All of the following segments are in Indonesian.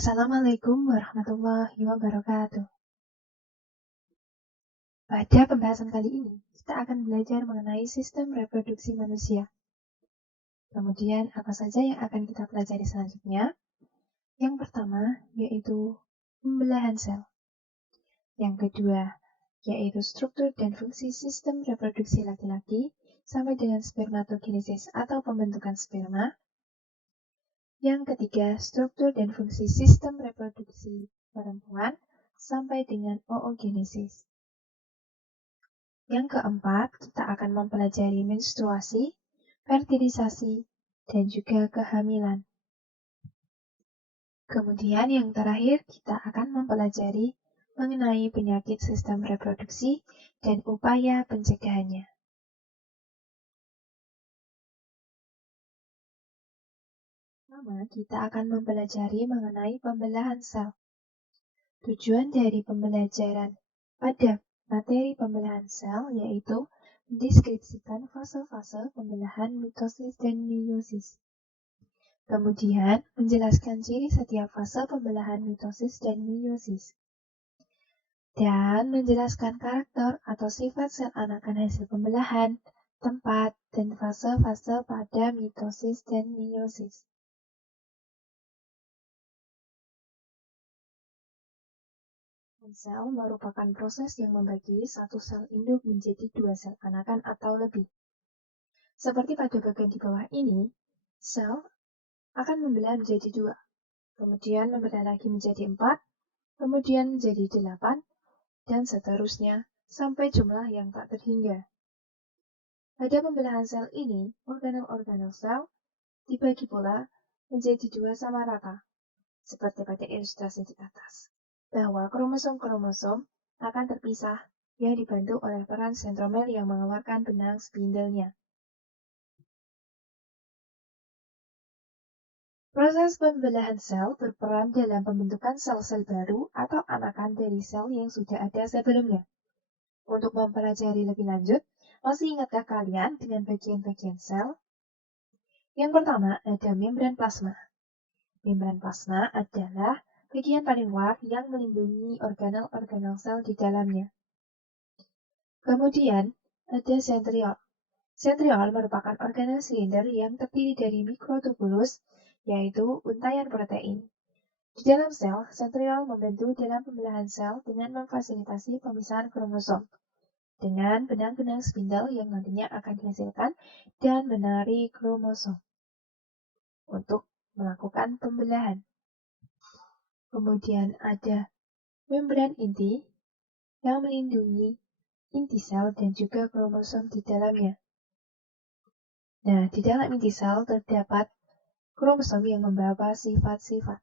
Assalamualaikum warahmatullahi wabarakatuh. Pada pembahasan kali ini, kita akan belajar mengenai sistem reproduksi manusia. Kemudian, apa saja yang akan kita pelajari selanjutnya? Yang pertama, yaitu pembelahan sel. Yang kedua, yaitu struktur dan fungsi sistem reproduksi laki-laki sampai dengan spermatogenesis atau pembentukan sperma. Yang ketiga, struktur dan fungsi sistem reproduksi perempuan sampai dengan oogenesis. Yang keempat, kita akan mempelajari menstruasi, fertilisasi, dan juga kehamilan. Kemudian yang terakhir, kita akan mempelajari mengenai penyakit sistem reproduksi dan upaya pencegahannya. Pertama, kita akan mempelajari mengenai pembelahan sel. Tujuan dari pembelajaran pada materi pembelahan sel yaitu mendeskripsikan fase-fase pembelahan mitosis dan meiosis. Kemudian, menjelaskan ciri setiap fase pembelahan mitosis dan meiosis. Dan menjelaskan karakter atau sifat sel anakan hasil pembelahan, tempat, dan fase-fase pada mitosis dan meiosis. Sel merupakan proses yang membagi satu sel induk menjadi dua sel anakan atau lebih. Seperti pada bagian di bawah ini, sel akan membelah menjadi dua, kemudian membelah lagi menjadi 4, kemudian menjadi 8, dan seterusnya sampai jumlah yang tak terhingga. Pada pembelahan sel ini, organel-organel sel dibagi pula menjadi dua sama rata, seperti pada ilustrasi di atas, bahwa kromosom-kromosom akan terpisah yang dibantu oleh peran sentromer yang mengeluarkan benang spindle-nya. Proses pembelahan sel berperan dalam pembentukan sel-sel baru atau anakan dari sel yang sudah ada sebelumnya. Untuk mempelajari lebih lanjut, masih ingatkah kalian dengan bagian-bagian sel? Yang pertama ada membran plasma. Membran plasma adalah bagian paling luar yang melindungi organel-organel sel di dalamnya. Kemudian ada sentriol. Sentriol merupakan organel silinder yang terdiri dari mikrotubulus, yaitu untaian protein. Di dalam sel, sentriol membantu dalam pembelahan sel dengan memfasilitasi pemisahan kromosom dengan benang-benang spindle yang nantinya akan dihasilkan dan menari kromosom untuk melakukan pembelahan. Kemudian ada membran inti yang melindungi inti sel dan juga kromosom di dalamnya. Nah, di dalam inti sel terdapat kromosom yang membawa sifat-sifat.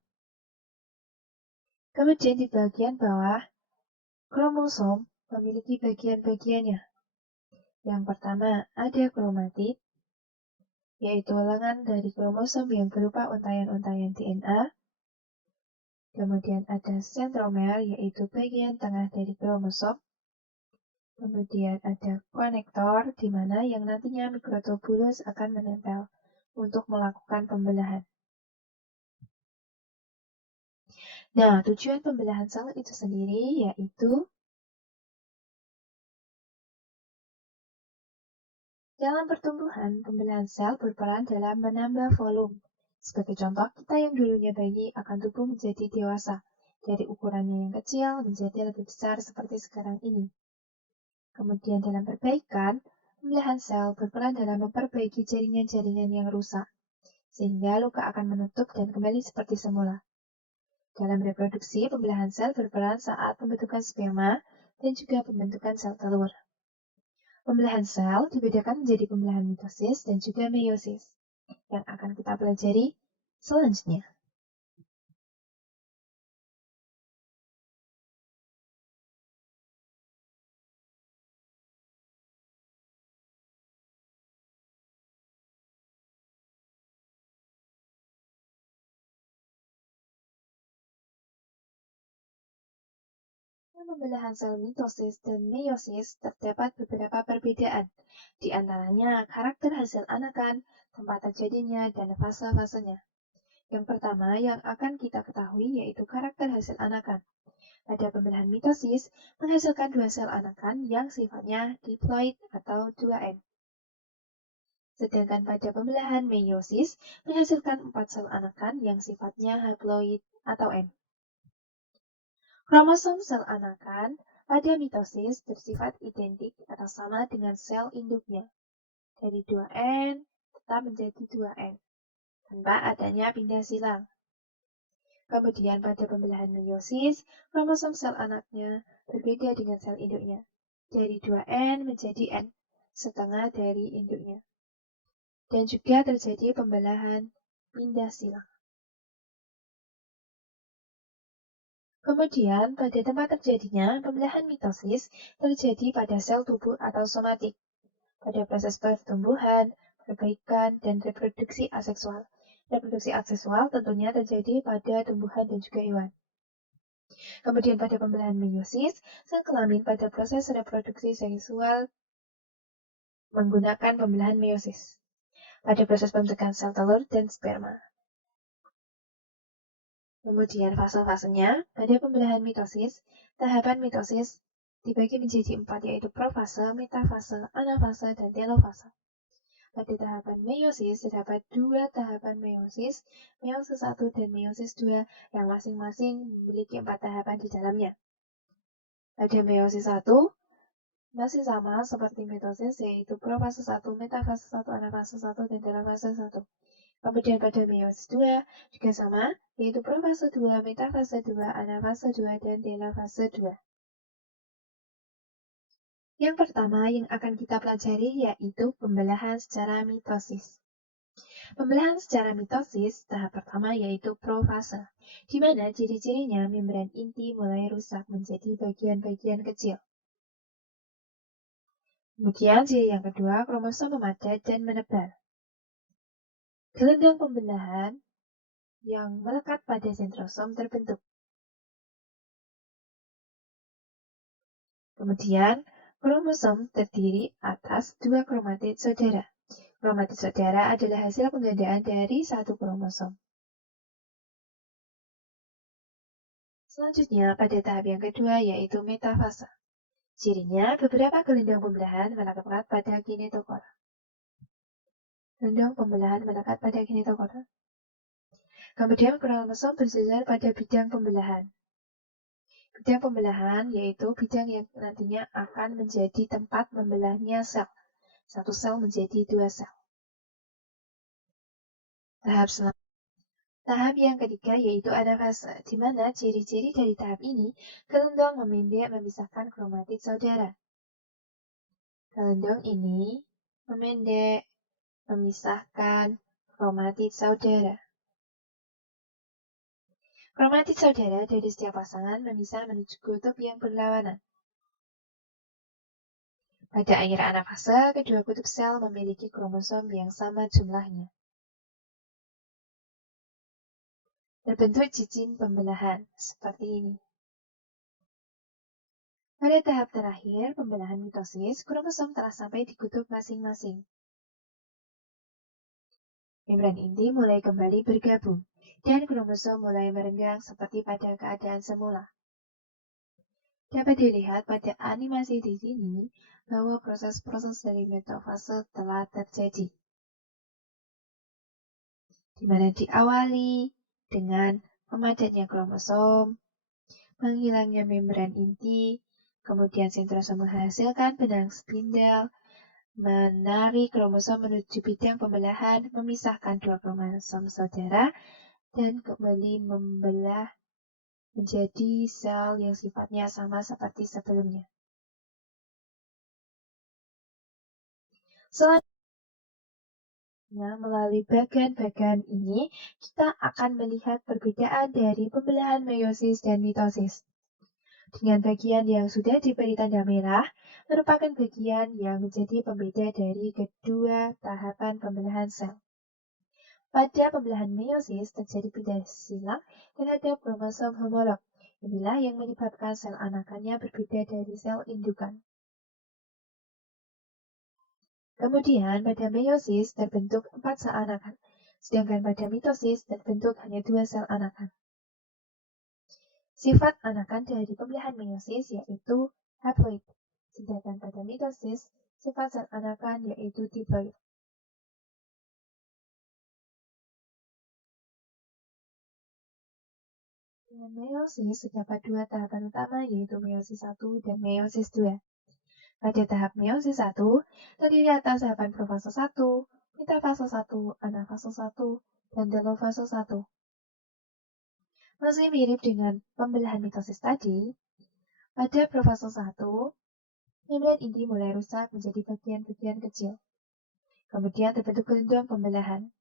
Kemudian di bagian bawah, kromosom memiliki bagian-bagiannya. Yang pertama ada kromatid, yaitu lengan dari kromosom yang berupa untaian-untaian DNA. Kemudian ada sentromer, yaitu bagian tengah dari kromosom. Kemudian ada konektor, di mana yang nantinya mikrotubulus akan menempel untuk melakukan pembelahan. Nah, tujuan pembelahan sel itu sendiri yaitu dalam pertumbuhan, pembelahan sel berperan dalam menambah volume. Sebagai contoh, kita yang dulunya bayi akan tumbuh menjadi dewasa, dari ukurannya yang kecil menjadi lebih besar seperti sekarang ini. Kemudian dalam perbaikan, pembelahan sel berperan dalam memperbaiki jaringan-jaringan yang rusak, sehingga luka akan menutup dan kembali seperti semula. Dalam reproduksi, pembelahan sel berperan saat pembentukan sperma dan juga pembentukan sel telur. Pembelahan sel dibedakan menjadi pembelahan mitosis dan juga meiosis, yang akan kita pelajari selanjutnya. Pembelahan sel mitosis dan meiosis terdapat beberapa perbedaan, di antaranya karakter hasil anakan, tempat terjadinya, dan fase-fasenya. Yang pertama yang akan kita ketahui yaitu karakter hasil anakan. Pada pembelahan mitosis, menghasilkan 2 sel anakan yang sifatnya diploid atau 2N. Sedangkan pada pembelahan meiosis, menghasilkan 4 sel anakan yang sifatnya haploid atau N. Kromosom sel anakan pada mitosis bersifat identik atau sama dengan sel induknya. Dari 2N tetap menjadi 2N, tanpa adanya pindah silang. Kemudian pada pembelahan meiosis, kromosom sel anaknya berbeda dengan sel induknya. Dari 2N menjadi N, setengah dari induknya. Dan juga terjadi pembelahan pindah silang. Kemudian, pada tempat terjadinya pembelahan mitosis terjadi pada sel tubuh atau somatik, pada proses pertumbuhan, perbaikan, dan reproduksi aseksual. Reproduksi aseksual tentunya terjadi pada tumbuhan dan juga hewan. Kemudian pada pembelahan meiosis, sel kelamin pada proses reproduksi seksual menggunakan pembelahan meiosis pada proses pembentukan sel telur dan sperma. Kemudian fase-fasenya, pada pembelahan mitosis, tahapan mitosis dibagi menjadi 4, yaitu profase, metafase, anafase, dan telofase. Pada tahapan meiosis, terdapat 2 tahapan meiosis 1 dan meiosis 2, yang masing-masing memiliki 4 tahapan di dalamnya. Pada meiosis 1, masih sama seperti mitosis, yaitu profase 1, metafase 1, anafase 1, dan telofase 1. Kemudian pada meiosis 2 juga sama, yaitu profase 2, metafase 2, anafase 2, dan telofase 2. Yang pertama yang akan kita pelajari yaitu pembelahan secara mitosis. Pembelahan secara mitosis tahap pertama yaitu profase, di mana ciri-cirinya membran inti mulai rusak menjadi bagian-bagian kecil. Kemudian ciri yang kedua, kromosom memadat dan menebal. Gelendang pembelahan yang melekat pada sentrosom terbentuk. Kemudian, kromosom terdiri atas 2 kromatid saudara. Kromatid saudara adalah hasil penggandaan dari 1 kromosom. Selanjutnya, pada tahap yang kedua yaitu metafase. Cirinya, beberapa gelendang pembelahan melekat pada kinetokora. Gelendang pembelahan melekat pada kinetokora. Kemudian, kromosom berjejer pada bidang pembelahan. Bidang pembelahan yaitu bidang yang nantinya akan menjadi tempat membelahnya sel. 1 sel menjadi 2 sel. Tahap yang ketiga yaitu anafase, di mana ciri-ciri dari tahap ini, gelendang memendek memisahkan kromatid saudara. Gelendang ini memendek memisahkan kromatid saudara. Kromatid saudara dari setiap pasangan memisah menuju kutub yang berlawanan. Pada akhir anafase, kedua kutub sel memiliki kromosom yang sama jumlahnya. Terbentuk cincin pembelahan, seperti ini. Pada tahap terakhir, pembelahan mitosis, kromosom telah sampai di kutub masing-masing. Membran inti mulai kembali bergabung, dan kromosom mulai merenggang seperti pada keadaan semula. Dapat dilihat pada animasi di sini bahwa proses-proses dari metafase telah terjadi, di mana diawali dengan memadatnya kromosom, menghilangnya membran inti, kemudian sentrosom menghasilkan benang spindel, menarik kromosom menuju bidang pembelahan, memisahkan 2 kromosom saudara, dan kembali membelah menjadi sel yang sifatnya sama seperti sebelumnya. Selanjutnya, melalui bagian-bagian ini, kita akan melihat perbedaan dari pembelahan meiosis dan mitosis. Dengan bagian yang sudah diberi tanda merah, merupakan bagian yang menjadi pembeda dari kedua tahapan pembelahan sel. Pada pembelahan meiosis terjadi pindah silang terhadap kromosom homolog. Inilah yang menyebabkan sel anakannya berbeda dari sel indukan. Kemudian pada meiosis terbentuk 4 sel anakan. Sedangkan pada mitosis terbentuk hanya 2 sel anakan. Sifat anakan dari pembelahan meiosis yaitu haploid, sedangkan pada mitosis sifat sel anakan yaitu diploid. Dengan meiosis terdapat 2 tahapan utama yaitu meiosis 1 dan meiosis 2. Pada tahap meiosis 1 terdiri atas tahapan profase 1, metafase 1, anafase 1, dan telofase 1. Masih mirip dengan pembelahan mitosis tadi, pada profase 1, membran inti mulai rusak menjadi bagian-bagian kecil. Kemudian terbentuk gelindong pembelahan.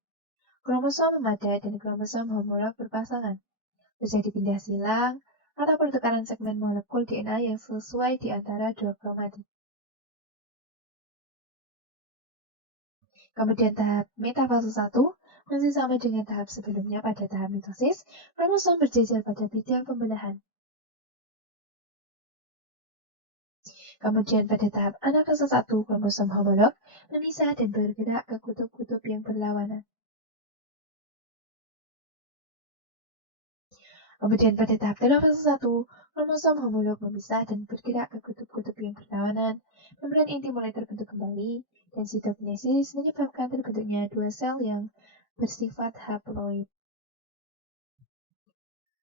Kromosom memadat dan kromosom homolog berpasangan. Terjadi pindah silang atau pertukaran segmen molekul DNA yang sesuai di antara dua kromatit. Kemudian tahap metafase 1 masih sama dengan tahap sebelumnya pada tahap mitosis, kromosom berjejer pada bidang pembelahan. Kemudian pada tahap anafase 1, kromosom homolog memisah dan bergerak ke kutub-kutub yang berlawanan. Kemudian pada tahap telofase 1, kromosom homolog memisah dan bergerak ke kutub-kutub yang berlawanan. Membran inti mulai terbentuk kembali, dan sitokinesis menyebabkan terbentuknya 2 sel yang bersifat haploid.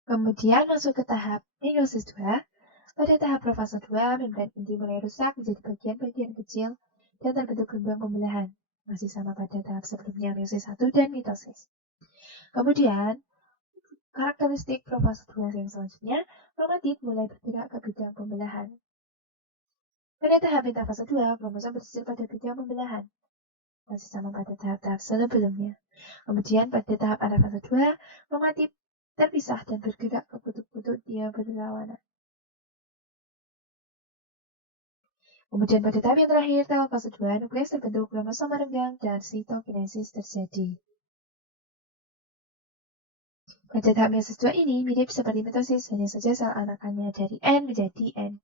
Kemudian masuk ke tahap meiosis 2. Pada tahap profase 2, membran inti mulai rusak menjadi bagian-bagian kecil dan terbentuk gelombang pembelahan. Masih sama pada tahap sebelumnya meiosis 1 dan mitosis. Kemudian, karakteristik profase 2 yang selanjutnya, kromatit mulai bergerak ke bidang pembelahan. Pada tahap metafase 2, kromosom berjejer pada bidang pembelahan. Masih sama pada tahap-tahap sebelumnya. Kemudian pada tahap anafase 2, kromatit terpisah dan bergerak ke kutub-kutub yang berlawanan. Kemudian pada tahap yang terakhir, telofase 2, nukleus terbentuk, kromosom merenggang, dan sitokinesis terjadi. Pada tahap meiosis 2 ini mirip seperti mitosis, hanya saja sel anakannya dari N menjadi N.